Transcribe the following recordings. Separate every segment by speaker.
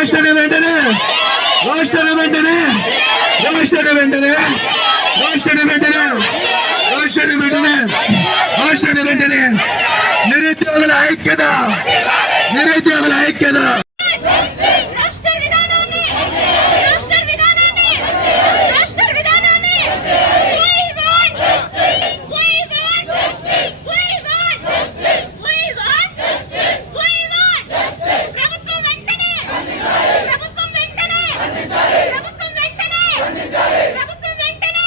Speaker 1: రాష్ట్రాన్ని వెంటనే రాష్ట్రాన్ని వెంటనే రాష్ట్రాన్ని వెంటనే రాష్ట్రాన్ని వెంటనే రాష్ట్రాన్ని వెంటనే రాష్ట్రాన్ని వెంటనే. నిరుద్యోగుల ఐక్యత నిరుద్యోగుల ఐక్యత.
Speaker 2: ప్రభుత్వం వెంటనే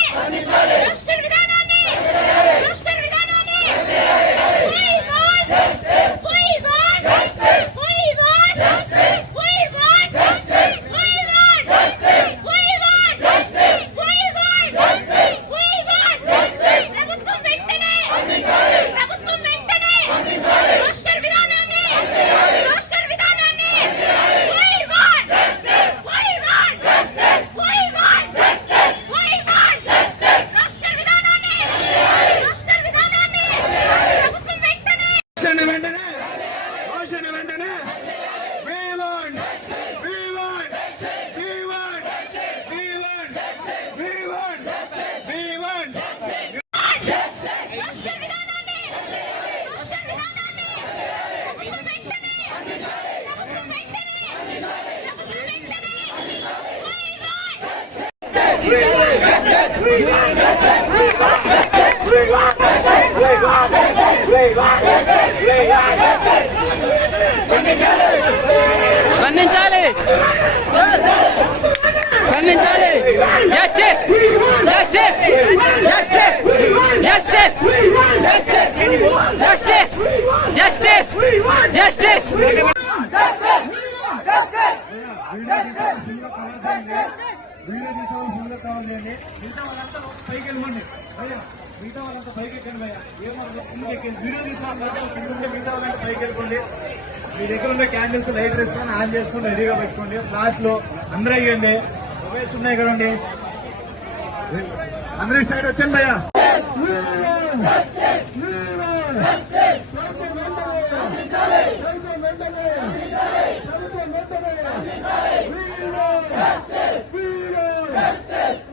Speaker 3: స్పందించాలి స్పందించాలి justice justice justice justice justice justice
Speaker 1: video చేయండి మిగతా వాళ్ళంతా పైకి వెళ్ళమండి భయ్యా మిగతా వాళ్ళంతా పైకి ఎక్కండి వీడియో మిగతా వాళ్ళంతా పైకి వెళ్ళిపోండి మీ దగ్గర ఉన్న క్యాండిల్స్ లైట్ వేసుకొని ఆన్ చేసుకొని రెడీగా పెట్టుకోండి ఫ్లాష్లో అందరూ అయ్యండి మొబైల్స్ ఉన్నాయి కదండి అందరి సైడ్ వచ్చండి భయ్యా justice.